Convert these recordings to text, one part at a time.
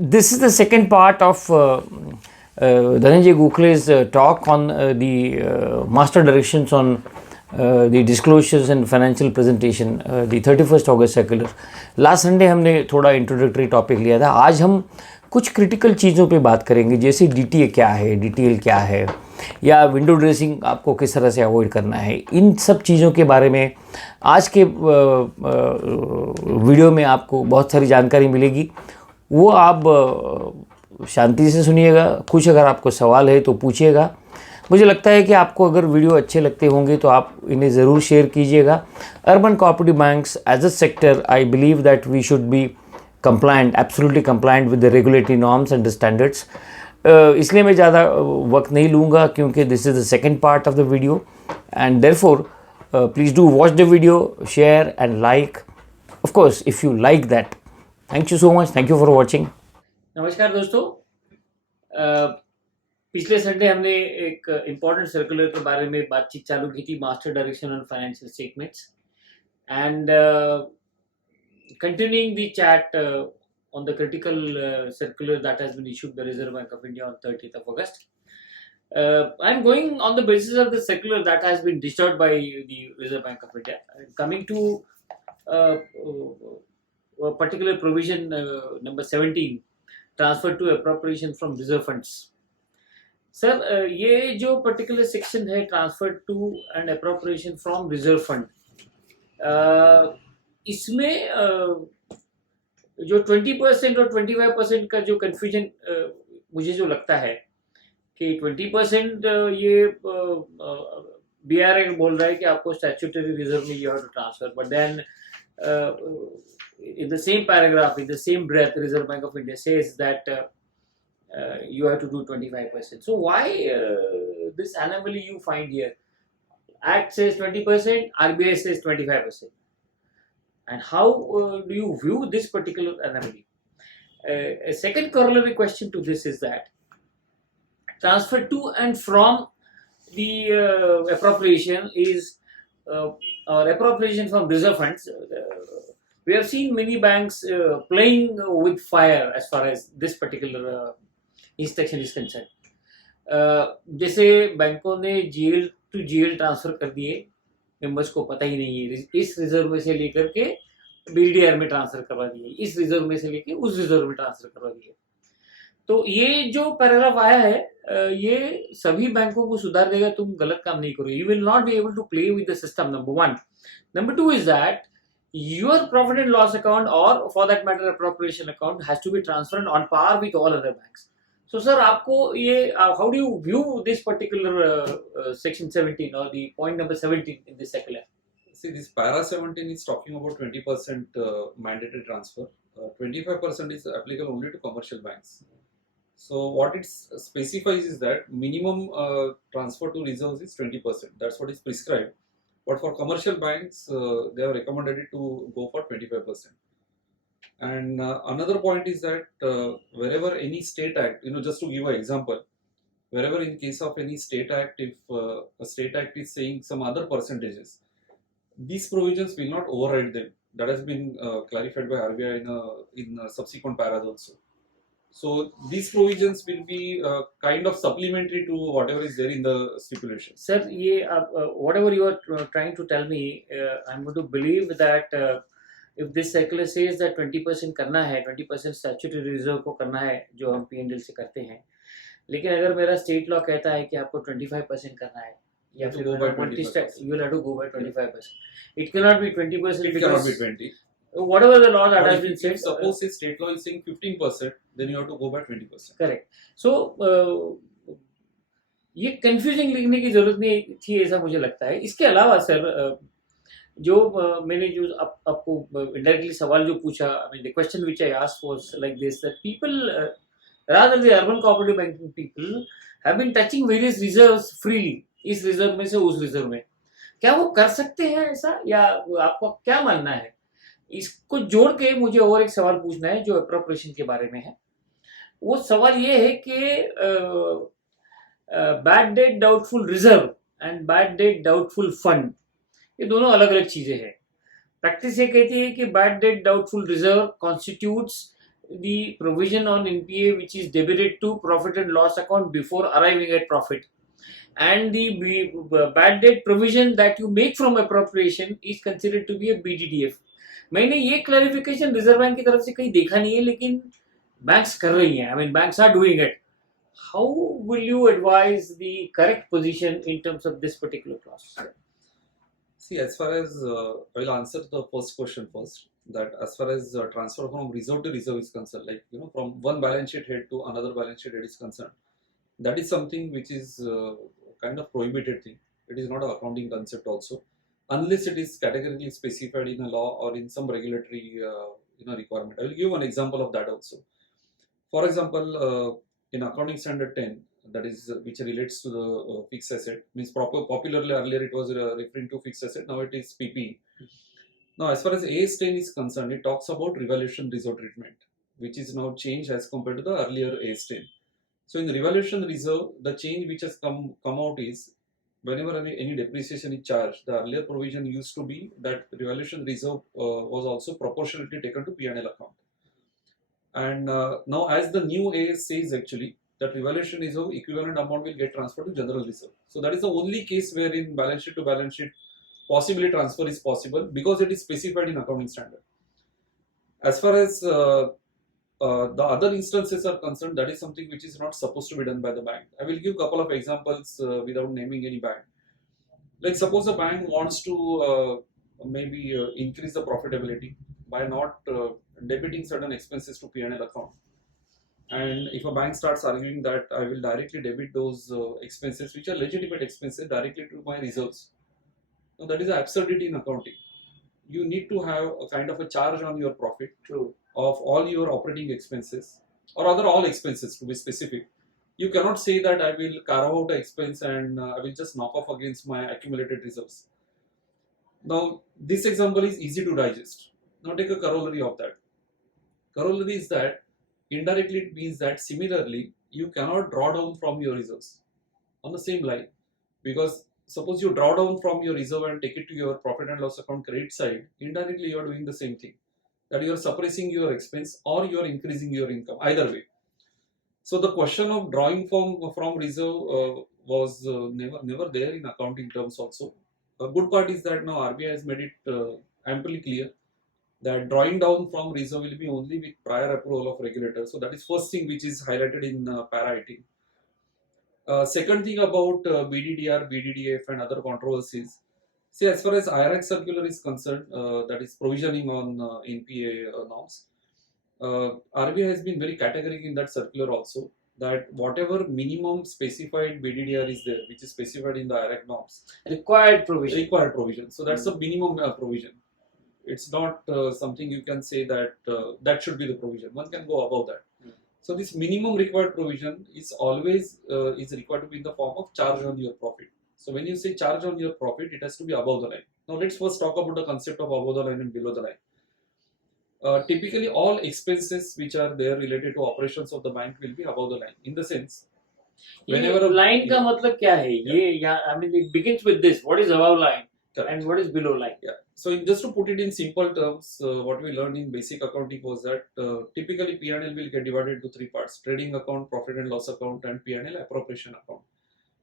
This is the second part of Dhananjay Gokhale's talk on the master directions on the disclosures and financial presentation, the 31st August circular. Last Sunday हमने थोड़ा introductory topic लिया था. आज हम कुछ critical चीज़ों पे बात करेंगे, जैसे डीटीए क्या है, डीटीएल क्या है, या विंडो ड्रेसिंग आपको किस तरह से अवॉइड करना है. इन सब चीज़ों के बारे में आज के वीडियो में आपको बहुत सारी जानकारी मिलेगी. वो आप शांति से सुनिएगा. कुछ अगर आपको सवाल है तो पूछिएगा. मुझे लगता है कि आपको अगर वीडियो अच्छे लगते होंगे तो आप इन्हें ज़रूर शेयर कीजिएगा. Urban cooperative banks as a sector, I believe that we should be compliant, absolutely compliant with the regulatory norms and the standards. इसलिए मैं ज़्यादा वक्त नहीं लूँगा क्योंकि this is the second part of the video, and therefore please do watch the video, share and like, of course, if you like that. Thank you so much. Thank you for watching. नमस्कार दोस्तों. पिछले Sunday हमने एक important circular के बारे में बातचीत चालू की थी, master direction on financial statements, and continuing the chat on the critical circular that has been issued by Reserve Bank of India on 30th of August. I'm going on the basis of the circular that has been issued by the Reserve Bank of India. Coming to a particular provision, number 17, transfer to appropriation from reserve funds. Sir, ये जो particular section है, transfer to and appropriation from reserve fund, इसमें जो 20% और 25% का जो confusion मुझे जो लगता है कि 20% ये BRA बोल रहा है कि आपको स्टैट्यूटरी रिजर्व में you have to transfer, but then in the same paragraph, in the same breath, Reserve Bank of India says that you have to do 25%. So why this anomaly you find here? Act says 20%, RBI says 25%. And how do you view this particular anomaly? A second corollary question to this is that transfer to and from the appropriation is or appropriation from reserve funds. We have seen many banks playing with fire as far as this particular instruction is concerned. जैसे बैंकों ने GL to GL transfer कर दिए, members को पता ही नहीं है. इस रिजर्व में से लेकर के BDR में ट्रांसफर करवा दिए, इस रिजर्व में से लेके उस रिजर्व में ट्रांसफर करवा दिए. तो ये जो पैराग्राफ आया है, ये सभी बैंकों को सुधार देगा. तुम गलत काम नहीं करो. You will not be able to play with the system, number one. Number two is that your profit and loss account or for that matter appropriation account has to be transferred on par with all other banks. So sir, आपको ये how do you view this particular section 17 or the point number 17 in this circular? See, this para 17 is talking about 20% mandatory transfer. 25% is applicable only to commercial banks. So what it specifies is that minimum transfer to reserves is 20%. That's what is prescribed. But for commercial banks, they have recommended it to go for 25%. And another point is that wherever any state act, just to give an example, wherever in case of any state act, if a state act is saying some other percentages, these provisions will not override them. That has been clarified by RBI in subsequent paras also. So these provisions will be kind of supplementary to whatever is there in the stipulation. Sir, whatever you are trying to tell me, I'm going to believe that if this circular says that 20% करना है, 20% statutory reserve को करना है जो हम P&L से करते हैं, लेकिन अगर मेरा स्टेट लॉ कहता है कि आपको 25% करना है या फिर you will have to go by 25%. It cannot be 20%. It cannot be 20. Whatever the law that has been said. Suppose the state law is saying 15%, then you have to go by 20%. Correct. So ये confusing लिखने की जरूरत नहीं थी, ऐसा मुझे लगता है. इसके अलावा सर, जो मैंने जो आपको indirectly सवाल जो पूछा, I mean the question which I asked was like this, that people rather the urban cooperative banking people have been touching various reserves freely. इस रिजर्व में से उस रिजर्व में क्या वो कर सकते हैं ऐसा, या आपको क्या मानना है? इसको जोड़ के मुझे और एक सवाल पूछना है जो अप्रोप्रिएशन के बारे में है. वो सवाल ये है कि bad debt doubtful reserve and bad debt doubtful fund, ये दोनों अलग अलग चीजें हैं. प्रैक्टिस ये कहती है कि bad debt doubtful reserve constitutes the provision on NPA which is debited to profit and loss account before arriving at profit, and the bad debt provision that you make from appropriation is considered to be a BDDF. मैंने ये clarification reserve bank की तरफ से कहीं देखा नहीं है, लेकिन बैंक्स कर रही हैं. I mean banks are doing it. How will you advise the correct position in terms of this particular clause? See, as far as I'll answer the first question first. That as far as transfer from reserve to reserve is concerned, like from one balance sheet head to another balance sheet head is concerned, that is something which is kind of prohibited thing. It is not an accounting concept also, unless it is categorically specified in a law or in some regulatory requirement. I will give one example of that also. For example, in accounting standard 10, that is which relates to the fixed asset, means popularly earlier it was referring to fixed asset, now it is PP. Now as far as AS 10 is concerned, it talks about revaluation reserve treatment, which is now changed as compared to the earlier AS 10. So in the revaluation reserve, the change which has come out is whenever any depreciation is charged, the earlier provision used to be that revaluation reserve was also proportionately taken to P&L account. And now as the new AS says actually that revaluation reserve equivalent amount will get transferred to general reserve. So that is the only case where in balance sheet to balance sheet possibly transfer is possible because it is specified in accounting standard. As far as the other instances are concerned, that is something which is not supposed to be done by the bank. I will give a couple of examples without naming any bank. Like suppose a bank wants to maybe increase the profitability by not debiting certain expenses to P&L account. And if a bank starts arguing that I will directly debit those expenses, which are legitimate expenses, directly to my reserves. Now that is an absurdity in accounting. You need to have a kind of a charge on your profit. True. Of all your operating expenses, or rather all expenses to be specific. You cannot say that I will carve out an expense and I will just knock off against my accumulated reserves. Now this example is easy to digest. Now take a corollary of that. Corollary is that indirectly it means that similarly you cannot draw down from your reserves on the same line, because suppose you draw down from your reserve and take it to your profit and loss account credit side, indirectly you are doing the same thing, that you are suppressing your expense or you are increasing your income, either way. So the question of drawing from reserve was never there in accounting terms also. A good part is that now RBI has made it amply clear that drawing down from reserve will be only with prior approval of regulator. So that is first thing which is highlighted in para 18. Second thing about BDDR, BDDF and other controversies. See, as far as IRAC circular is concerned, that is provisioning on NPA norms, RBI has been very categorical in that circular also, that whatever minimum specified BDDR is there, which is specified in the IRAC norms. Required provision. Required provision. So that's a minimum provision. It's not something you can say that that should be the provision. One can go above that. So this minimum required provision is always is required to be in the form of charge on your profit. So when you say charge on your profit, it has to be above the line. Now let's first talk about the concept of above the line and below the line. Typically all expenses which are there related to operations of the bank will be above the line. In the sense, whenever line का मतलब क्या है? ये I mean it begins with this. What is above line? Correct. And what is below line? Yeah. So just to put it in simple terms, what we learned in basic accounting was that typically P&L will get divided into three parts: trading account, profit and loss account, and P&L appropriation account.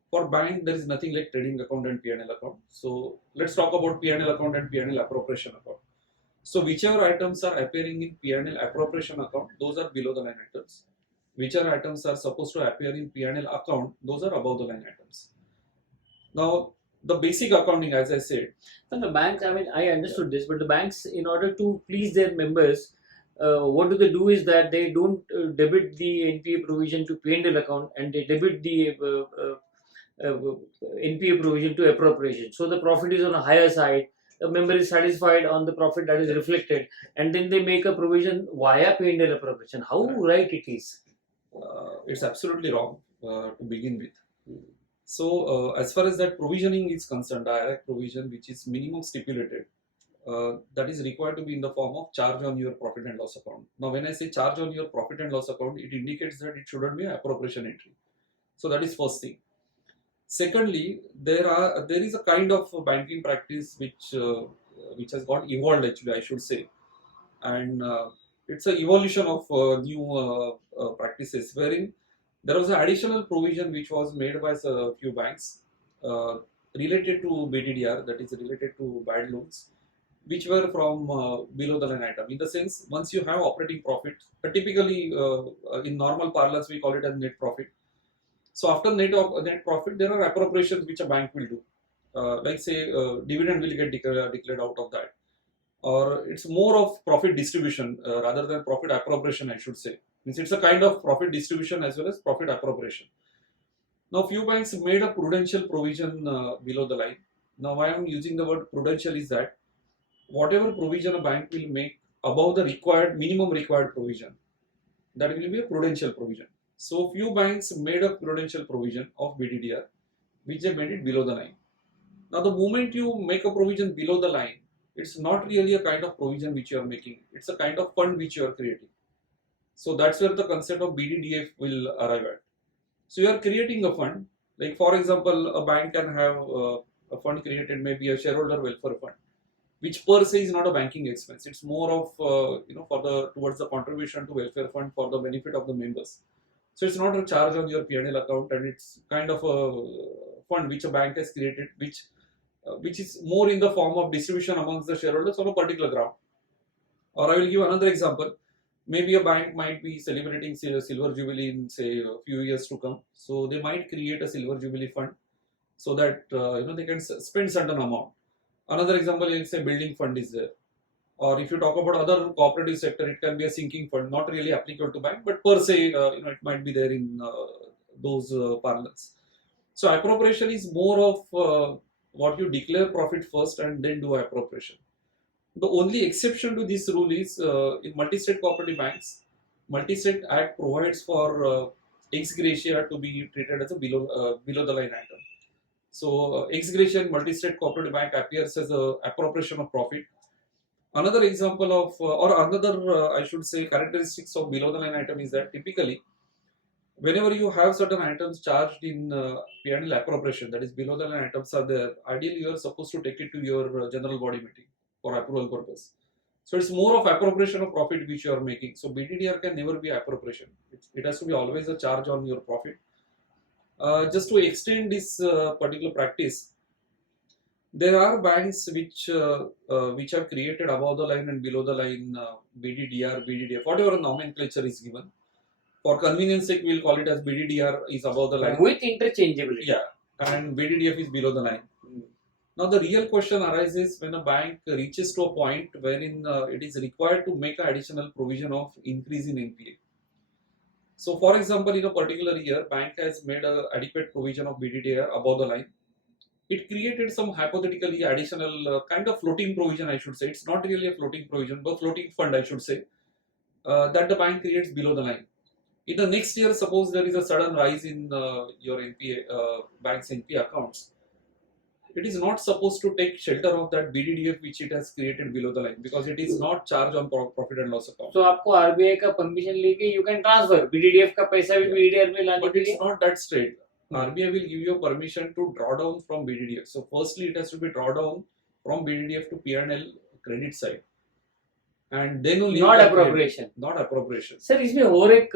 For bank, there is nothing like trading account and P&L account. So let's talk about P&L account and P&L appropriation account. So whichever items are appearing in P&L appropriation account, those are below the line items. Whichever items are supposed to appear in P&L account, those are above the line items. Now, the basic accounting, as I said. But the banks, I mean, I understood this, but the banks, in order to please their members, what do they do is that they don't debit the NPA provision to P&L account and they debit the NPA provision to appropriation. So the profit is on a higher side. The member is satisfied on the profit that is reflected, and then they make a provision via P&L appropriation. How right it is? It's absolutely wrong to begin with. So as far as that provisioning is concerned, IRAC provision, which is minimum stipulated, that is required to be in the form of charge on your profit and loss account. Now when I say charge on your profit and loss account, it indicates that it shouldn't be an appropriation entry. So that is first thing. Secondly, there is a kind of banking practice which has got evolved, actually, I should say, and it's an evolution of new practices wherein there was an additional provision which was made by a few banks uh, related to BDDR, that is related to bad loans, which were from below the line item. In the sense, once you have operating profit, typically in normal parlance we call it as net profit. So after net profit, there are appropriations which a bank will do. Like say, dividend will get declared out of that, or it's more of profit distribution rather than profit appropriation, I should say. Means it's a kind of profit distribution as well as profit appropriation. Now, few banks made a prudential provision below the line. Now, why I'm using the word prudential is that whatever provision a bank will make above the required minimum required provision, that will be a prudential provision. So, few banks made a prudential provision of BDDR, which they made it below the line. Now, the moment you make a provision below the line, it's not really a kind of provision which you are making. It's a kind of fund which you are creating. So that's where the concept of BDDF will arrive at. So you are creating a fund. Like for example, a bank can have a fund created, maybe a shareholder welfare fund, which per se is not a banking expense. It's more of for the towards the contribution to welfare fund for the benefit of the members. So it's not a charge on your P&L account, and it's kind of a fund which a bank has created, which is more in the form of distribution amongst the shareholders on a particular ground. Or I will give another example. Maybe a bank might be celebrating silver jubilee in say a few years to come, so they might create a silver jubilee fund so that they can spend certain amount. Another example is say building fund is there. Or if you talk about other cooperative sector, it can be a sinking fund, not really applicable to bank, but per se, it might be there in those parlance. So appropriation is more of what you declare profit first and then do appropriation. The only exception to this rule is in multi-state cooperative banks, Multi-State Act provides for ex gratia to be treated as a below the line item. So ex gratia in multi-state cooperative bank appears as a appropriation of profit. Another example of or another I should say characteristics of below the line item is that typically whenever you have certain items charged in P&L appropriation, that is below the line items are there, ideally you are supposed to take it to your general body meeting for approval purpose. So it's more of appropriation of profit which you are making. So BDDR can never be appropriation. It has to be always a charge on your profit. Just to extend this particular practice, there are banks which have created above the line and below the line BDDR, BDDF, whatever nomenclature is given. For convenience sake, we'll call it as BDDR is above the line. With interchangeability. Yeah, and BDDF is below the line. Now the real question arises when a bank reaches to a point wherein it is required to make an additional provision of increase in NPA. So for example, in a particular year, bank has made an adequate provision of BDDR above the line. It created some hypothetically additional kind of floating provision, I should say. It's not really a floating provision, but floating fund, I should say, that the bank creates below the line. In the next year, suppose there is a sudden rise in your NPA, bank's NPA accounts, it is not supposed to take shelter of that BDDF which it has created below the line because it is not charged on profit and loss account. So आपको RBI का permission लेके you can transfer BDDF का पैसा भी BDDR में लाने But के it's लिए. not that straight. RBI will give you permission to draw down from BDDF. So firstly, it has to be draw down from BDDF to P&L credit side, and then only Not appropriation. Not appropriation. Sir, इसमें और एक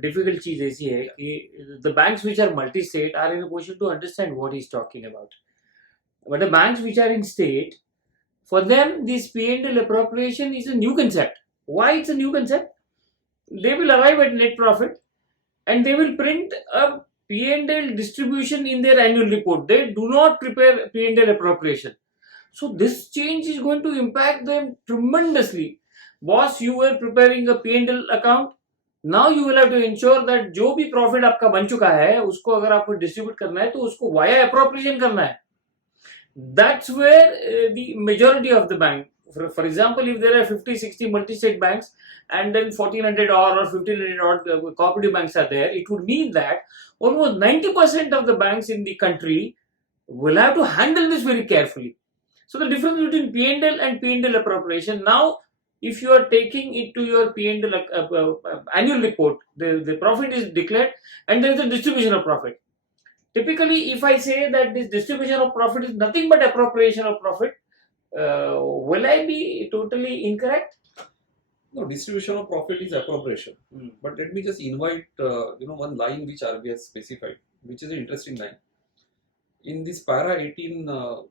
difficult चीज ऐसी है कि the banks which are multi-state are in a position to understand what he's talking about. But the banks which are in state, for them this P&L appropriation is a new concept. Why it's a new concept? They will arrive at net profit and they will print a P&L distribution in their annual report. They do not prepare P&L appropriation. So this change is going to impact them tremendously. Boss, you were preparing a P&L account. Now you will have to ensure that जो भी profit आपका बन चुका है उसको अगर आपको distribute करना है तो उसको via appropriation करना है. That's where the majority of the bank, for example, if there are 50-60 multi-state banks and then 1400 or 1500 odd cooperative banks are there, it would mean that almost 90% of the banks in the country will have to handle this very carefully. So the difference between P&L and P&L appropriation, now if you are taking it to your P&L annual report, the profit is declared and there is a distribution of profit. Typically, if I say that this distribution of profit is nothing but appropriation of profit, will I be totally incorrect? No, distribution of profit is appropriation. Hmm. But let me just invite one line which RBI has specified, which is an interesting line. In this para 18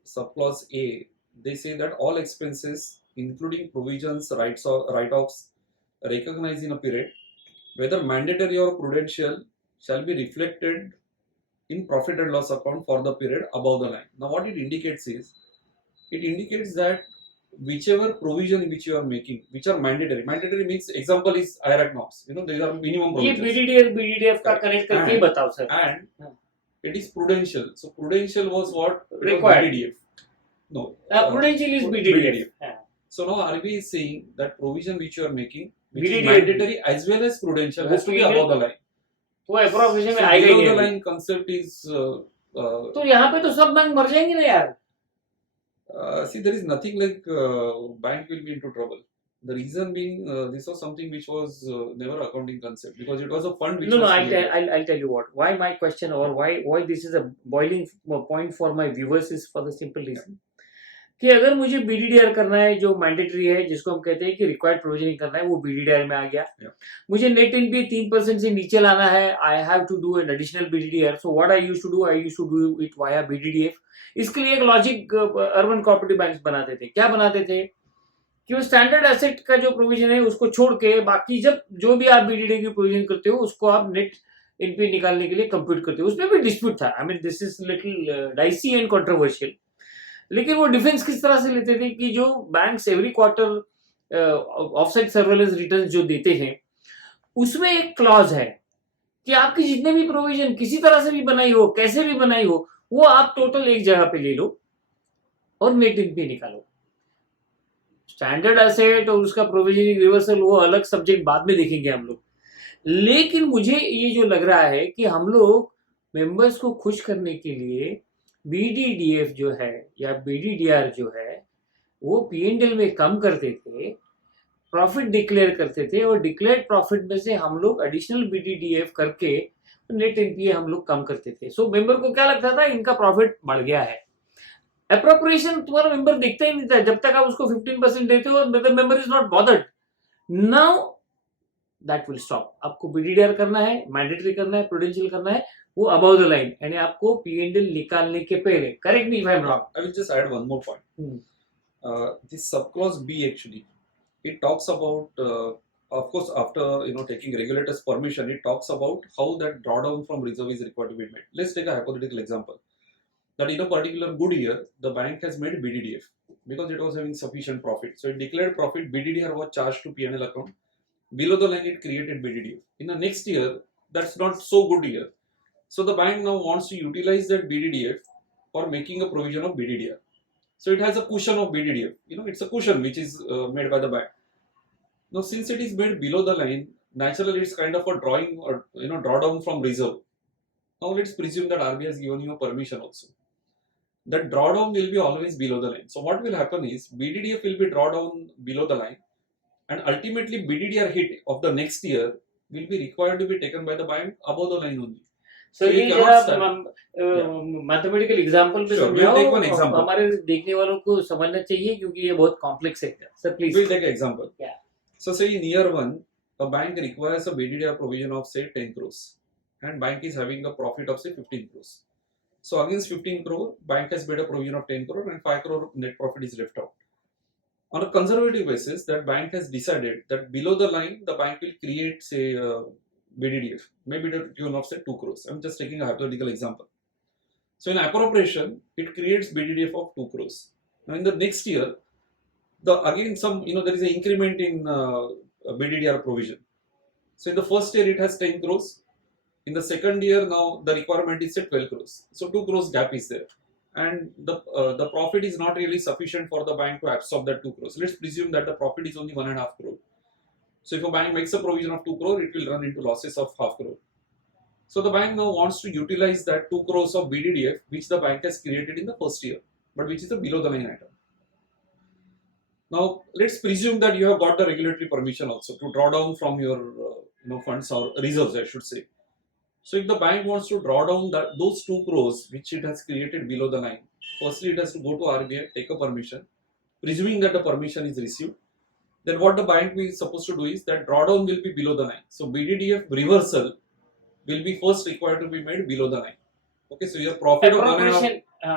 subclause A, they say that all expenses, including provisions, write-offs, recognized in a period, whether mandatory or prudential, shall be reflected in profit and loss account for the period above the line. Now, what it indicates is, it indicates that whichever provision which you are making, which are mandatory means example is IRAC norms. These are minimum ये provisions. BDDF का connect करके ही बताओ sir. And हाँ. it is prudential. So prudential was what? It was Required. BDDF. No. Prudential is BDDF. हाँ. So now RBI is saying that provision which you are making, which is BDDF. mandatory as well as prudential, has to be above the line. तो appropriation में So आएगा ही below the नहीं. line concept is. तो यहाँ पे तो सब bank मर जाएंगे ना यार. See, there is nothing like bank will be into trouble. The reason being, this was something which was never accounting concept, because it was a fund which No, was I'll created. I'll tell you what. Why my question, or why this is a boiling point for my viewers, is for the simple reason कि अगर मुझे BDDR करना है जो mandatory है, जिसको हम कहते हैं कि रिक्वायर्ड प्रोविजनिंग करना है, वो BDDR में आ गया. मुझे नेट एनपीए 3% से नीचे लाना है, I have to do an additional BDDR. So what I used to do it via BDDF. इसके लिए एक लॉजिक अर्बन कोऑपरेटिव बैंक्स बनाते थे. क्या बनाते थे कि वो स्टैंडर्ड एसेट का जो प्रोविजन है उसको छोड़ के बाकी जब जो भी आप BDDR की प्रोविजन करते हो उसको आप नेट एनपीए निकालने के लिए कंप्यूट करते हो. उसमें भी डिस्प्यूट था. I mean this is little dicey and controversial. लेकिन वो डिफेंस किस तरह से लेते थे कि जो banks every quarter offset surveillance return जो देते हैं उसमें एक क्लॉज है कि आपकी जितने भी प्रोविजन किसी तरह से भी बनाई हो, कैसे भी बनाई हो, वो आप टोटल एक जगह पे ले लो और नेट एनपीए निकालो. स्टैंडर्ड एसेट और उसका प्रोविजनिंग रिवर्सल वो अलग सब्जेक्ट बाद में देखेंगे हम लोग. लेकिन मुझे ये जो लग रहा है कि हम लोग मेंबर्स को खुश करने के लिए BDDF जो है या BDDR जो है वो P&L में कम करते थे, प्रॉफिट डिक्लेयर करते थे और डिक्लेयर्ड प्रॉफिट में से हम लोग एडिशनल BDDF करके नेट एनपीए हम लोग कम करते थे. सो मेंबर को क्या लगता था, इनका प्रॉफिट बढ़ गया है. अप्रोप्रिएशन तुम्हारा मेंबर देखता ही नहीं था जब तक आप उसको 15% देते हो. The member is not bothered. Now that will stop. आपको BDDR करना है, मैंडेटरी करना है, प्रूडेंशियल करना है, वो अबव द लाइन, यानी आपको P&L निकालने के पहले. Correct me if I am wrong. I will just add one more point. This subclause B actually, it talks about, of course, after taking regulators' permission, it talks about how that drawdown from reserve is required to be made. Let's take a hypothetical example. That in a particular good year, the bank has made BDDF because it was having sufficient profit. So it declared profit, BDDR was charged to P&L account. Below the line, it created BDDF. In the next year, that's not so good year. So the bank now wants to utilize that BDDF for making a provision of BDDR. So it has a cushion of BDDF. It's a cushion which is made by the bank. Now, since it is made below the line, naturally it's kind of a drawing or drawdown from reserve. Now let's presume that RBI has given you a permission also. That drawdown will be always below the line. So what will happen is BDDF will be drawdown below the line, and ultimately BDDR hit of the next year will be required to be taken by the bank above the line only. So ये जरा mathematical example पे समझाओ, हमारे देखने वालों को समझना चाहिए क्योंकि ये बहुत कॉम्प्लेक्स है. Sir please. We'll take an example. Yeah. So say in year 1, a bank requires a BDDR provision of say 10 crores, and bank is having a profit of say 15 crores. So against 15 crore, bank has made a provision of 10 crore and 5 crore net profit is left out. On a conservative basis, that bank has decided that below the line, the bank will create say BDDF, maybe to the tune of say 2 crores. I'm just taking a hypothetical example. So in appropriation, it creates BDDF of 2 crores. Now in the next year, there is an increment in BDDR provision. So in the first year, it has 10 crores. In the second year, now the requirement is say 12 crores. So 2 crores gap is there. And the profit is not really sufficient for the bank to absorb that 2 crores. Let's presume that the profit is only 1.5 crore. So if a bank makes a provision of 2 crore, it will run into losses of half crore. So the bank now wants to utilize that 2 crores of BDDF, which the bank has created in the first year, but which is a below the line item. Now let's presume that you have got the regulatory permission also to draw down from your funds or reserves, I should say. So if the bank wants to draw down those 2 crores which it has created below the line, firstly it has to go to RBI, take a permission. Presuming that the permission is received, then what the bank is supposed to do is that drawdown will be below the line. So BDDF reversal will be first required to be made below the line. Okay, so your profit of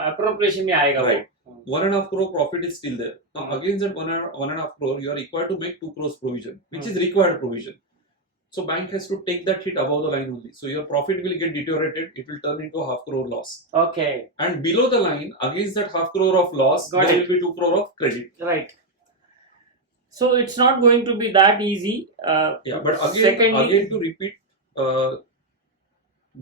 appropriation में आएगा right. वो 1.5 crore profit is still there. Now Hmm. against that 1.5 crore, you are required to make 2 crores provision, which is required provision. So bank has to take that hit above the line only. So your profit will get deteriorated. It will turn into a 0.5 crore loss. Okay, And below the line, against that 0.5 crore of loss, Got there it. will be 2 crore of credit. right. So it's not going to be that easy. Yeah, but secondly, again to repeat,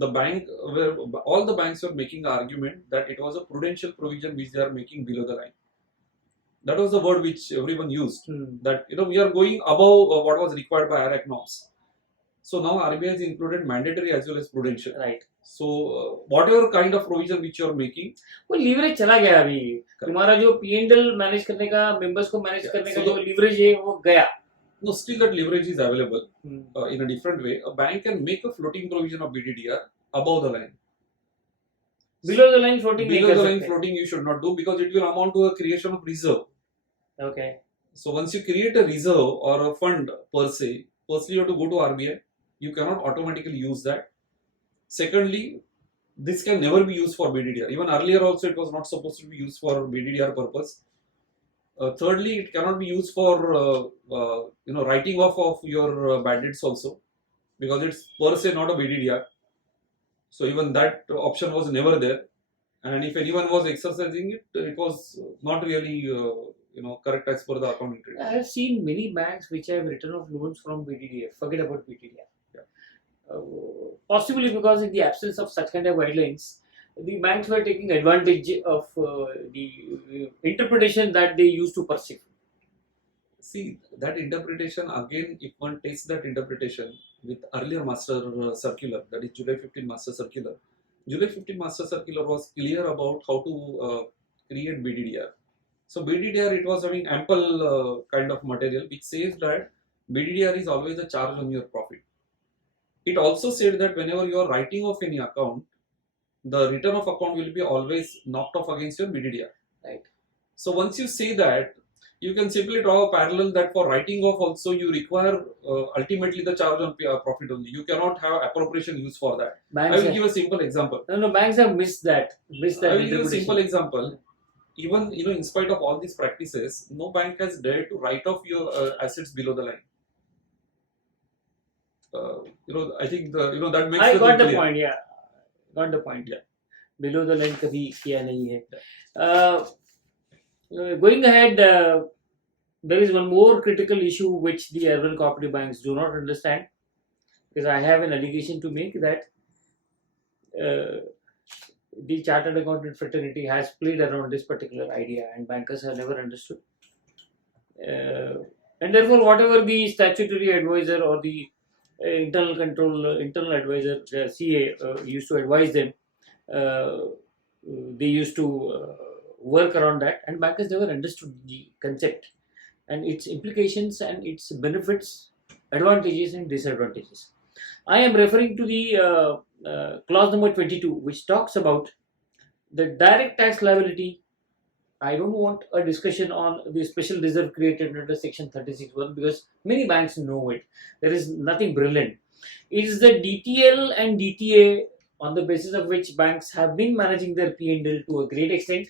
the bank, where all the banks were making the argument that it was a prudential provision which they are making below the line. That was the word which everyone used. That we are going above what was required by IRAC norms. So now RBI has included mandatory as well as prudential. right. So whatever kind of provision which you are making, वो leverage चला गया अभी तुम्हारा जो P&L manage करने का members को manage करने का so जो लीवरेज है वो गया no, still that leverage is available in a different way. A bank can make a floating provision of BDDR above the line. below the line floating नहीं Below कर the line सकते floating you should not do because it will amount to a creation of reserve. okay So once you create a reserve or a fund per se, firstly you have to go to RBI. You cannot automatically use that. Secondly, this can never be used for BDDR. Even earlier also it was not supposed to be used for BDDR purpose. Thirdly, it cannot be used for writing off of your bad debts also because it's per se not a BDDR. So even that option was never there. And if anyone was exercising it, it was not really correct as per the accounting trade. I have seen many banks which have written off loans from BDDF. Forget about BDDF. Possibly because in the absence of such kind of guidelines, the banks were taking advantage of the interpretation that they used to perceive. See, that interpretation again, if one takes that interpretation with earlier master circular, that is July 15 master circular. July 15 master circular was clear about how to create BDDR. So BDDR, it was having ample kind of material which says that BDDR is always a charge on your profit. It also said that whenever you are writing off any account, the return of account will be always knocked off against your BDDR. Right. So once you say that, you can simply draw a parallel that for writing off also you require ultimately the charge on profit only. You cannot have appropriation used for that. Banks I will give a simple example. No, banks have missed that. I will give a simple example. Even in spite of all these practices, no bank has dared to write off your assets below the line. I think that makes. I the got the clear. point. Yeah, got the point. Yeah. Below the line कभी किया नहीं है. Going ahead, there is one more critical issue which the urban cooperative banks do not understand, because I have an allegation to make that the chartered accountant fraternity has played around this particular idea and bankers have never understood. And therefore, whatever the statutory advisor or the internal advisor, CA, used to advise them, they used to work around that, and bankers never understood the concept and its implications and its benefits, advantages and disadvantages. I am referring to the clause number 22, which talks about the direct tax liability. I don't want a discussion on the special reserve created under section 36(1) because many banks know it. There is nothing brilliant. It is the DTL and DTA on the basis of which banks have been managing their P&L to a great extent,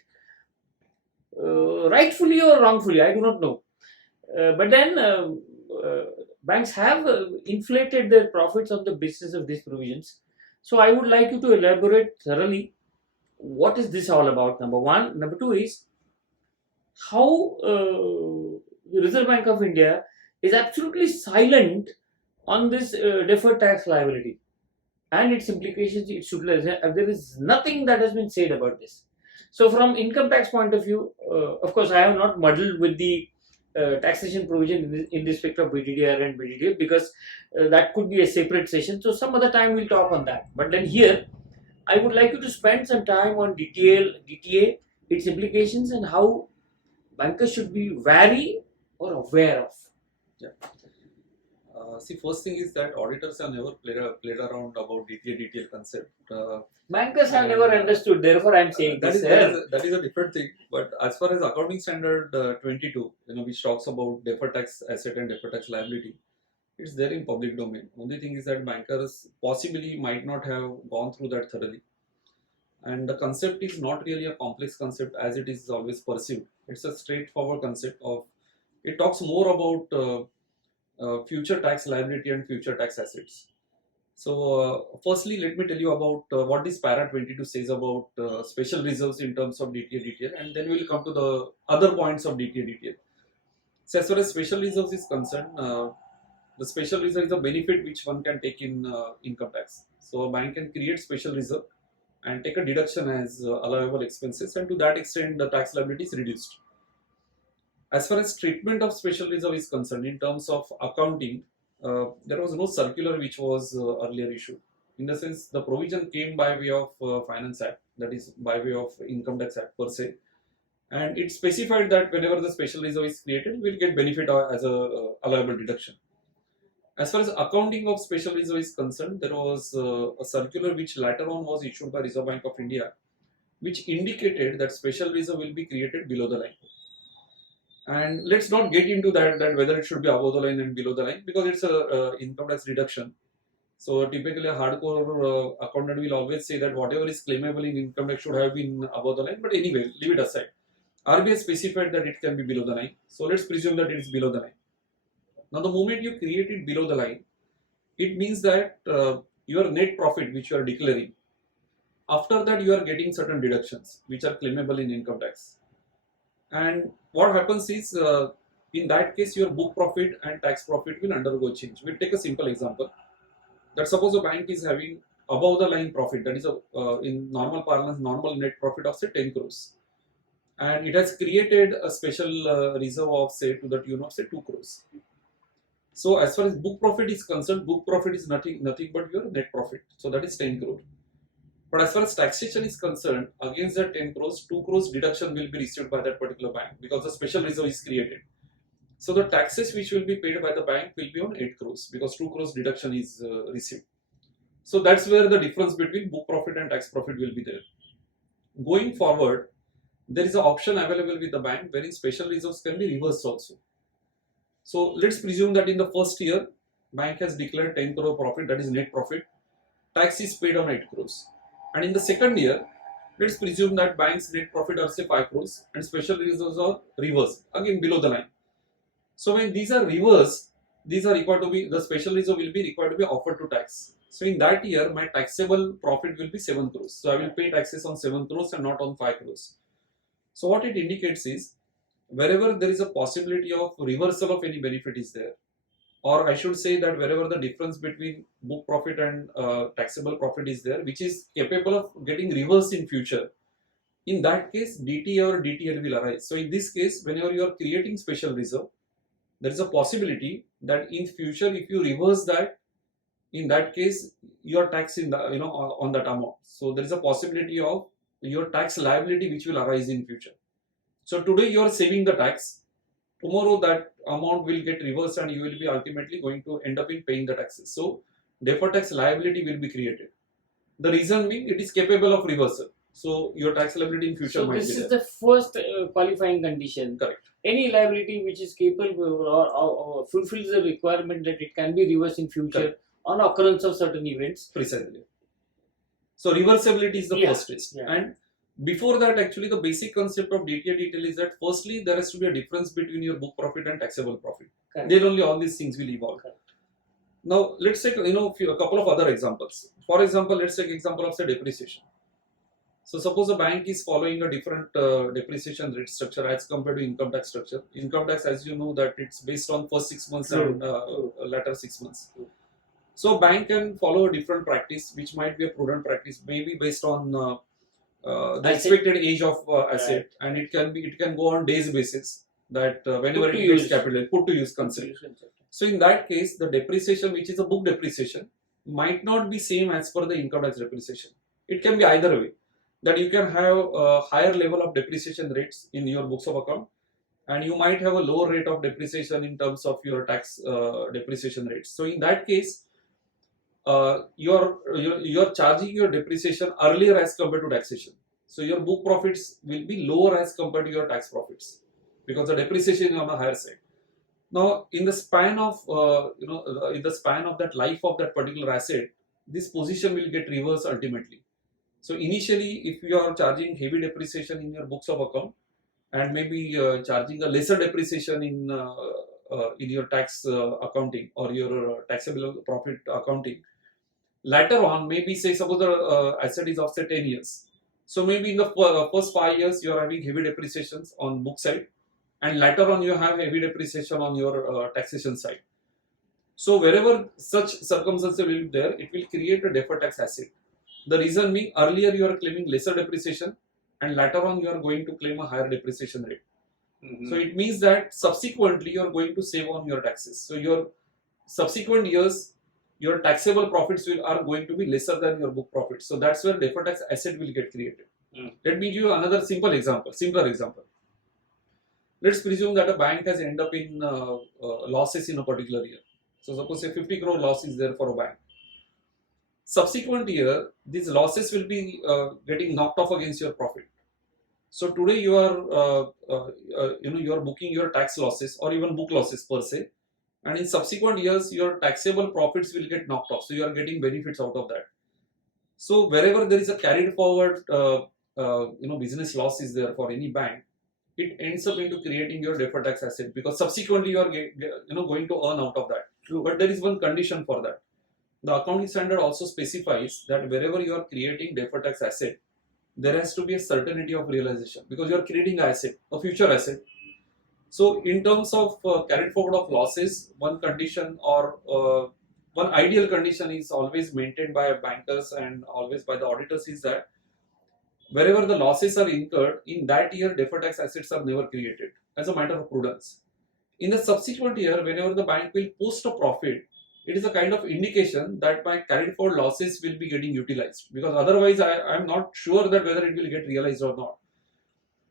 rightfully or wrongfully, I do not know. But then banks have inflated their profits on the basis of these provisions. So I would like you to elaborate thoroughly what is this all about, number one. Number two is how the Reserve Bank of India is absolutely silent on this deferred tax liability and its implications, its utilization. There is nothing that has been said about this. So from income tax point of view, of course I have not muddled with the taxation provision in respect of BDDR and BDDF because that could be a separate session. So some other time we'll talk on that. But then here, I would like you to spend some time on DTA, its implications and how bankers should be wary or aware of. Yeah. See, first thing is that auditors have never played around about DTA DTL concept. Bankers have never understood, therefore I am saying that this. that is a different thing. But as far as accounting standard 22, which talks about deferred tax asset and deferred tax liability, it's there in public domain. Only thing is that bankers possibly might not have gone through that thoroughly. And the concept is not really a complex concept as it is always perceived. It's a straightforward concept of, it talks more about future tax liability and future tax assets. So, firstly, let me tell you about what this para 22 says about special reserves in terms of DTA DTL, and then we'll come to the other points of DTA DTL. So, as far as special reserves is concerned, the special reserve is a benefit which one can take in income tax. So, a bank can create special reserve and take a deduction as allowable expenses, and to that extent, the tax liability is reduced. As far as treatment of special reserve is concerned, in terms of accounting, there was no circular which was earlier issued. In the sense, the provision came by way of Finance Act, that is by way of Income Tax Act per se, and it specified that whenever the special reserve is created, we will get benefit as a allowable deduction. As far as accounting of special reserve is concerned, there was a circular which later on was issued by Reserve Bank of India, which indicated that special reserve will be created below the line. And let's not get into that whether it should be above the line and below the line, because it's a income tax deduction. So typically a hardcore accountant will always say that whatever is claimable in income tax should have been above the line. But anyway, leave it aside. RBI specified that it can be below the line. So let's presume that it is below the line. Now the moment you create it below the line, it means that your net profit which you are declaring, after that you are getting certain deductions which are claimable in income tax. And what happens is, in that case, your book profit and tax profit will undergo change. We'll take a simple example. That suppose a bank is having above the line profit, that is in normal parlance, normal net profit of say 10 crores. And it has created a special reserve of say to the tune of say 2 crores. So as far as book profit is concerned, book profit is nothing but your net profit. So that is 10 crore. But as far as taxation is concerned, against that 10 crores, 2 crores deduction will be received by that particular bank because the special reserve is created. So the taxes which will be paid by the bank will be on 8 crores because 2 crores deduction is received. So that's where the difference between book profit and tax profit will be there. Going forward, there is an option available with the bank wherein special reserves can be reversed also. So let's presume that in the first year, bank has declared 10 crore profit, that is net profit. Tax is paid on 8 crores. And in the second year, let's presume that bank's net profit are say 5 crores and special reserves are reversed, again below the line. So when these are reversed, these are required to be, the special reserve will be required to be offered to tax. So in that year, my taxable profit will be 7 crores. So I will pay taxes on 7 crores and not on 5 crores. So what it indicates is, wherever there is a possibility of reversal of any benefit is there, or I should say that wherever the difference between book profit and taxable profit is there, which is capable of getting reversed in future, in that case, DTA or DTL will arise. So in this case, whenever you are creating special reserve, there is a possibility that in future, if you reverse that, in that case, you are taxing the, on that amount. So there is a possibility of your tax liability which will arise in future. So today you are saving the tax. Tomorrow that amount will get reversed and you will be ultimately going to end up in paying the taxes. So deferred tax liability will be created. The reason being it is capable of reversal. So your tax liability in future might be there. So this is the first qualifying condition. Correct. Any liability which is capable or fulfills the requirement that it can be reversed in future. Correct. On occurrence of certain events. Precisely. So reversibility is the first test. Yeah. And before that, actually, the basic concept of DTA DTL is that firstly, there has to be a difference between your book profit and taxable profit. Correct. Then only all these things will evolve. Correct. Now, let's take a couple of other examples. For example, let's take example of say depreciation. So suppose a bank is following a different depreciation rate structure as compared to income tax structure. Income tax, as you know, that it's based on first 6 months and latter 6 months. So bank can follow a different practice, which might be a prudent practice, maybe based on the expected age of asset, right. And it can go on days basis that whenever it gets capital put to use concept. So in that case, the depreciation, which is a book depreciation, might not be same as per the income tax depreciation. It can be either way, that you can have a higher level of depreciation rates in your books of account, and you might have a lower rate of depreciation in terms of your tax depreciation rates. So in that case, you're charging your depreciation earlier as compared to taxation. So your book profits will be lower as compared to your tax profits because the depreciation is on the higher side. Now, in the span of in the span of that life of that particular asset, this position will get reversed ultimately. So initially, if you are charging heavy depreciation in your books of account and maybe charging a lesser depreciation in your tax accounting or your taxable profit accounting, later on, maybe say suppose the asset is of say 10 years. So maybe in the first 5 years you are having heavy depreciations on book side, and later on you have heavy depreciation on your taxation side. So wherever such circumstances will be there, it will create a deferred tax asset. The reason being, earlier you are claiming lesser depreciation, and later on you are going to claim a higher depreciation rate. So it means that subsequently you are going to save on your taxes. So your subsequent years, your taxable profits are going to be lesser than your book profits. So that's where deferred tax asset will get created. Let me give you another simpler example. Let's presume that a bank has ended up in losses in a particular year. So suppose say 50 crore loss is there for a bank. Subsequent year, these losses will be getting knocked off against your profit. So today you are you are booking your tax losses or even book losses per se, and in subsequent years your taxable profits will get knocked off. So you are getting benefits out of that. So wherever there is a carried forward business loss is there for any bank, it ends up into creating your deferred tax asset because subsequently you are going to earn out of that. True. But there is one condition for that. The accounting standard also specifies that wherever you are creating deferred tax asset, there has to be a certainty of realization because you are creating an asset, a future asset. So in terms of carried forward of losses, one condition or one ideal condition is always maintained by bankers and always by the auditors is that wherever the losses are incurred in that year, deferred tax assets are never created as a matter of prudence. In the subsequent year, whenever the bank will post a profit, it is a kind of indication that my carried forward losses will be getting utilized because otherwise I am not sure that whether it will get realized or not.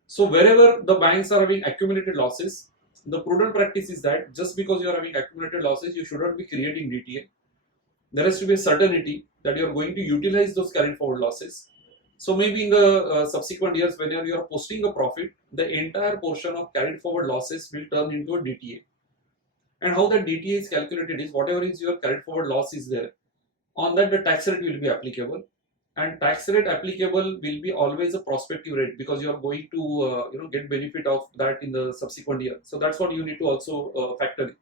So wherever the banks are having accumulated losses, the prudent practice is that just because you are having accumulated losses, you should not be creating DTA. There has to be a certainty that you are going to utilize those carried forward losses. So maybe in the subsequent years, whenever you are posting a profit, the entire portion of carried forward losses will turn into a DTA. And how that DTA is calculated is whatever is your carried forward loss is there, on that the tax rate will be applicable. And tax rate applicable will be always a prospective rate because you are going to get benefit of that in the subsequent year. So that's what you need to also factor in.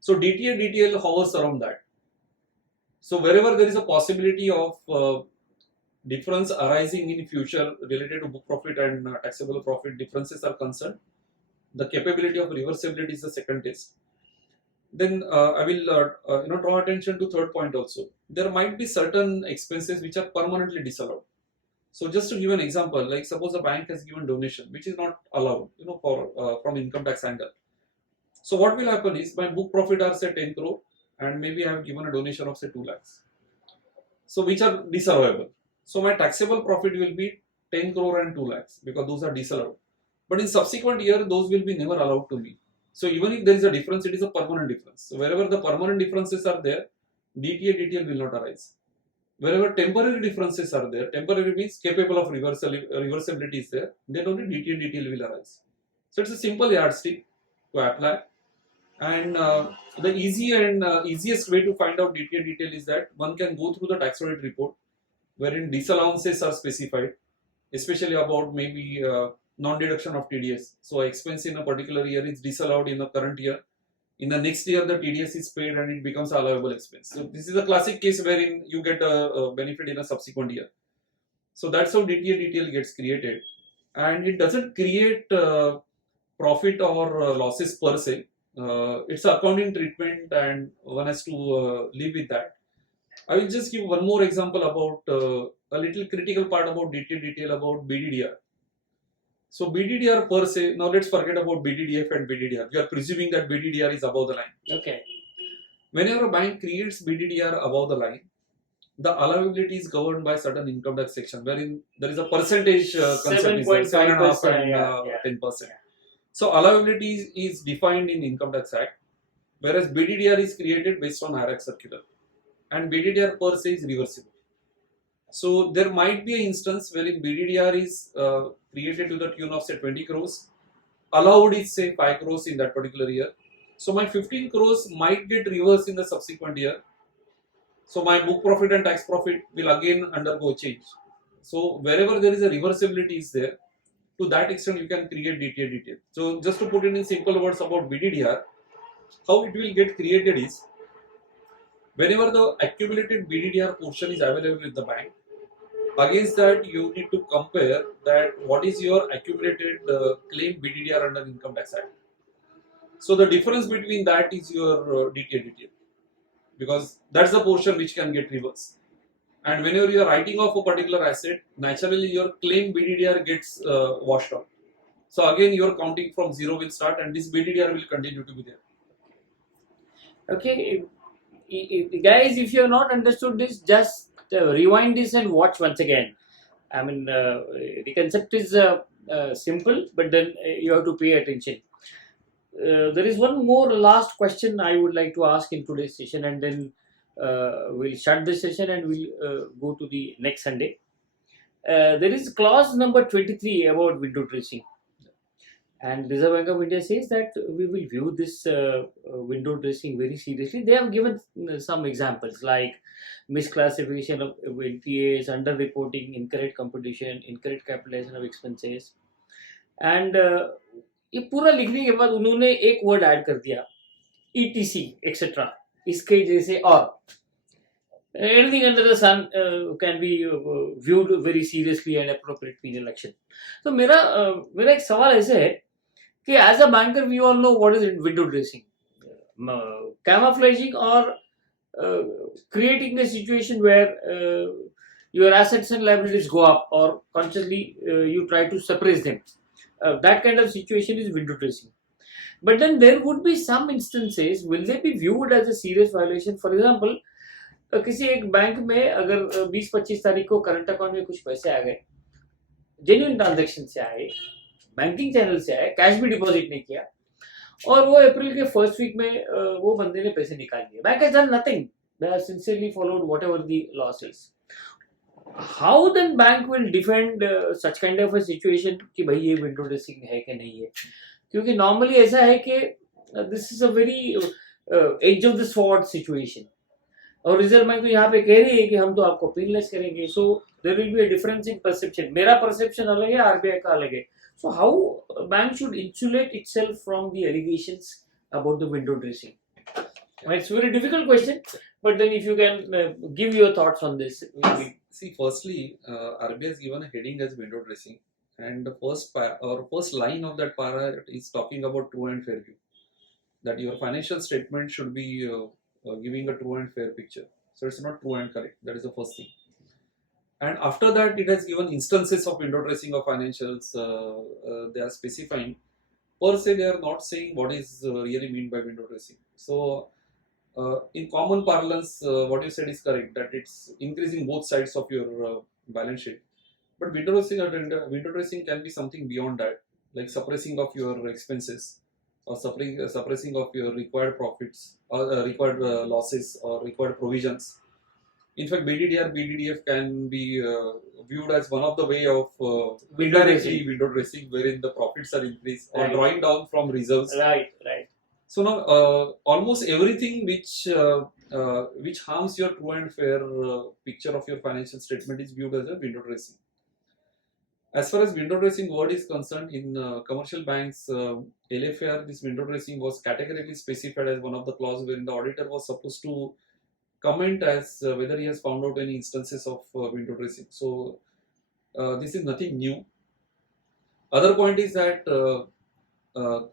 So DTA DTL hovers around that. So wherever there is a possibility of difference arising in future related to book profit and taxable profit differences are concerned, the capability of reversibility is the second test. Then I will draw attention to third point also. There might be certain expenses which are permanently disallowed. So just to give an example, like suppose a bank has given donation which is not allowed, for from income tax angle. So what will happen is my book profit are say 10 crore and maybe I have given a donation of say 2 lakhs. So which are disallowable. So my taxable profit will be 10 crore and 2 lakhs because those are disallowed. But in subsequent year, those will be never allowed to me. So even if there is a difference, it is a permanent difference. So wherever the permanent differences are there, DTA, DTL will not arise. Wherever temporary differences are there, temporary means capable of reversibility is there, then only DTA, DTL will arise. So it's a simple yardstick to apply. And the easiest way to find out DTA, DTL is that one can go through the tax audit report, wherein disallowances are specified, especially about maybe non-deduction of TDS. So expense in a particular year is disallowed in the current year. In the next year, the TDS is paid and it becomes allowable expense. So this is a classic case wherein you get a benefit in a subsequent year. So that's how DTA DTL gets created, and it doesn't create profit or losses per se. It's an accounting treatment, and one has to live with that. I will just give one more example about a little critical part about DTA DTL about BDDR. So BDDR per se, now let's forget about BDDF and BDDR. We are presuming that BDDR is above the line. Okay. Whenever a bank creates BDDR above the line, the allowability is governed by certain income tax section, wherein there is a percentage concept, 7.5% and 10%. So allowability is defined in Income Tax Act, whereas BDDR is created based on IRAC circular, and BDDR per se is reversible. So there might be an instance wherein BDDR is created to the tune of say 20 crores, allowed is say 5 crores in that particular year. So my 15 crores might get reversed in the subsequent year. So my book profit and tax profit will again undergo change. So wherever there is a reversibility is there, to that extent you can create DTA detail. So just to put it in simple words about BDDR, how it will get created is, whenever the accumulated BDDR portion is available with the bank, against that you need to compare that what is your accumulated claim BDDR under Income Tax Act. So the difference between that is your DTA detail, because that's the portion which can get reversed. And whenever you are writing off a particular asset, naturally your claim BDDR gets washed out. So again, your counting from zero will start, and this BDDR will continue to be there. Okay, guys, if you have not understood this, just rewind this and watch once again. I mean, the concept is simple, but then you have to pay attention. There is one more last question I would like to ask in today's session, and then we'll shut this session and we'll go to the next Sunday. There is clause number 23 about window dressing. And Reserve Bank of India says that we will view this window dressing very seriously. They have given some examples like misclassification of NPAs, under-reporting, incorrect computation, incorrect capitalization of expenses. And ये पूरा लिखने के बाद उन्होंने एक word add कर दिया, ETC, etc. इसके जैसे और anything under the sun can be viewed very seriously and appropriate penal action. तो मेरा एक सवाल ऐसे है कि as a banker we all know what is window dressing, camouflaging or creating a situation where your assets and liabilities go up, or consciously you try to suppress them. That kind of situation is window dressing. But then there would be some instances, will they be viewed as a serious violation? For example, किसी एक bank में अगर 20-25 तारीख को current account में कुछ पैसे आ गए, जेन्युइन ट्रांजैक्शन से आए, बैंकिंग चैनल से आए, कैश भी डिपॉजिट नहीं किया, और वो अप्रैल के फर्स्ट वीक में वो बंदे ने पैसे निकाल लिए. Bank has done nothing, they have sincerely followed whatever the loss is. How then bank will defend such kind of a situation कि भाई ये विंडो ड्रेसिंग है कि नहीं है? क्योंकि नॉर्मली ऐसा है कि this is a very edge of the sword situation, और रिजर्व बैंक तो यहाँ पे कह रही है कि हम तो आपको पेनलेस करेंगे. So there will be a difference in perception. मेरा परसेप्शन अलग है, आरबीआई का अलग है. So how a bank should insulate itself from the allegations about the window dressing? It's a very difficult question, but then if you can give your thoughts on this. See, firstly, RBI has given a heading as window dressing, and the first line of that para is talking about true and fair view. That your financial statement should be giving a true and fair picture. So it's not true and correct. That is the first thing. And after that, it has given instances of window dressing of financials. They are specifying. Per se, they are not saying what is really meant by window dressing. So, in common parlance, what you said is correct, that it's increasing both sides of your balance sheet. But window dressing can be something beyond that, like suppressing of your expenses, or suppressing of your required profits, or required losses, or required provisions. In fact, BDDR, BDDF can be viewed as one of the way of window dressing, wherein the profits are increased or Right. drawing down from reserves. Right. So now, almost everything which harms your true and fair picture of your financial statement is viewed as a window dressing. As far as window dressing word is concerned, in commercial banks, LFR, this window dressing was categorically specified as one of the clauses wherein the auditor was supposed to comment as whether he has found out any instances of window dressing. So this is nothing new. Other point is that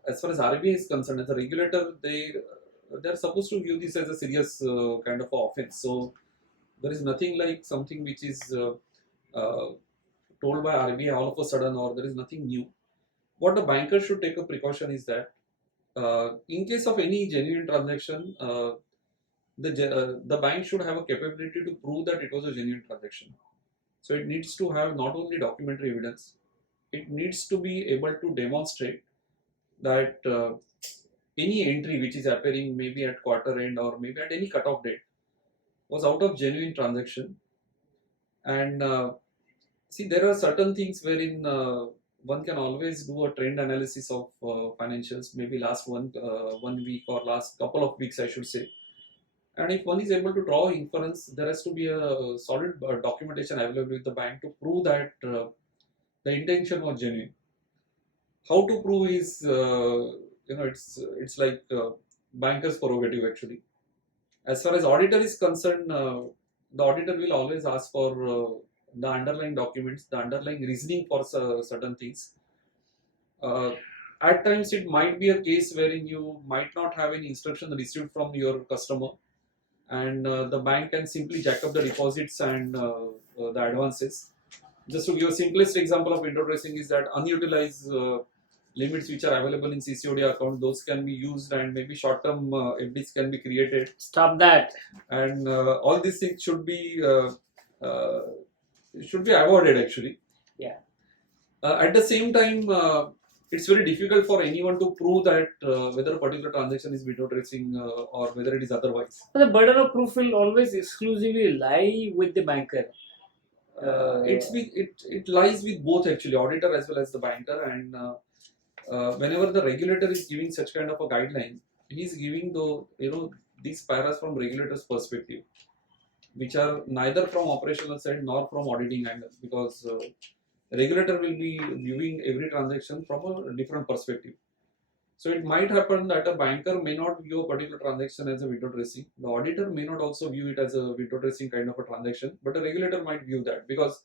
as far as RBI is concerned, as a regulator, they are supposed to view this as a serious kind of offense. So there is nothing like something which is told by RBI all of a sudden, or there is nothing new. What the banker should take a precaution is that in case of any genuine transaction, the bank should have a capability to prove that it was a genuine transaction. So it needs to have not only documentary evidence, it needs to be able to demonstrate that any entry which is appearing maybe at quarter end or maybe at any cutoff date was out of genuine transaction. And see, there are certain things wherein one can always do a trend analysis of financials, maybe last 1 week or last couple of weeks, I should say. And if one is able to draw inference, there has to be a solid documentation available with the bank to prove that the intention was genuine. How to prove is, it's like banker's prerogative actually. As far as auditor is concerned, the auditor will always ask for the underlying documents, the underlying reasoning for certain things. At times, it might be a case wherein you might not have any instruction received from your customer, and the bank can simply jack up the deposits and the advances. Just to give a simplest example of window dressing is that unutilized limits which are available in CCOD account, those can be used, and maybe short-term FDs can be created. Stop that. And all these things should be avoided actually. Yeah. At the same time, it's very difficult for anyone to prove that whether a particular transaction is window dressing or whether it is otherwise. But the burden of proof will always exclusively lie with the banker. It lies with both actually, auditor as well as the banker. And whenever the regulator is giving such kind of a guideline, he is giving these paras from regulator's perspective, which are neither from operational side nor from auditing angle, because regulator will be viewing every transaction from a different perspective. So it might happen that a banker may not view a particular transaction as a window dressing. The auditor may not also view it as a window dressing kind of a transaction, but a regulator might view that, because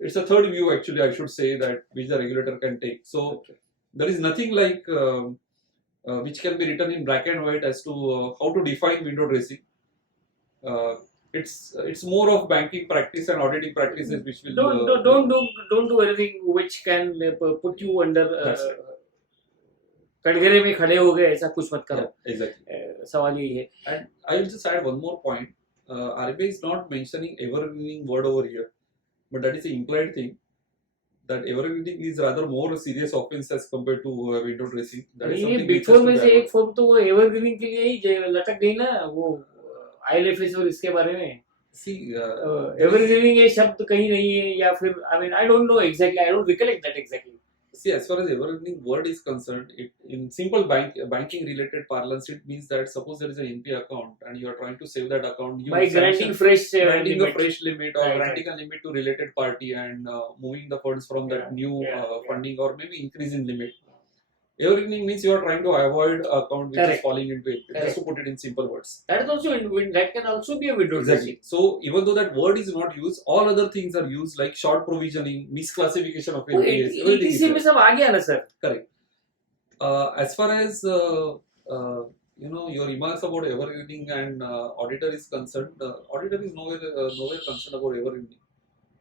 it's a third view actually, I should say, that which the regulator can take. So there is nothing like which can be written in black and white as to how to define window dressing. It's more of banking practice and auditing practices which will don't do anything which can put you under कटघरे में खड़े हो गए, ऐसा कुछ मत करो. Exactly. सवाल यही है. And I will just add one more point. RBI is not mentioning evergreening word over here, but that is an implied thing that evergreening is rather more serious offense as compared to window dressing. That is something big four में से एक form तो वो evergreening के लिए ही लटक गई ना, वो IL&FS और इसके बारे में. See, evergreening ये शब्द कहीं नहीं है, या फिर I mean I don't know exactly, I don't recollect that exactly. See, as far as evergreening word is concerned, in simple banking related parlance, it means that suppose there is an NP account and you are trying to save that account, you by granting fresh granting limit. a fresh limit or granting a limit to related party and moving the funds from that new funding or maybe increase in limit. Evergreening means you are trying to avoid account which is falling into it. Just to put it in simple words. That is also that can also be a window dressing. So even though that word is not used, all other things are used, like short provisioning, misclassification of NPAs. ETC में सब आ गया ना sir. Correct. As far as your remarks about evergreening and auditor is concerned, auditor is nowhere concerned about evergreening.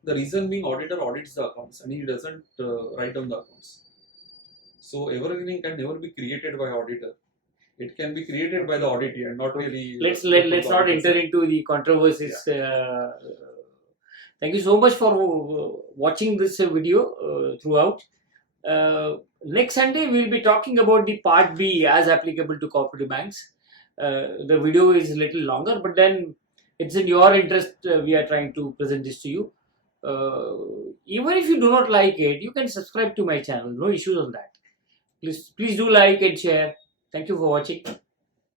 The reason being, auditor audits the accounts and he doesn't write down the accounts. So evergreening can never be created by auditor. It can be created by the auditee and not really. Let's not enter into the controversies. Yeah. Thank you so much for watching this video throughout. Next Sunday we will be talking about the part B as applicable to cooperative banks. The video is a little longer, but then it's in your interest. We are trying to present this to you. Even if you do not like it, you can subscribe to my channel. No issues on that. Please do like and share. Thank you for watching.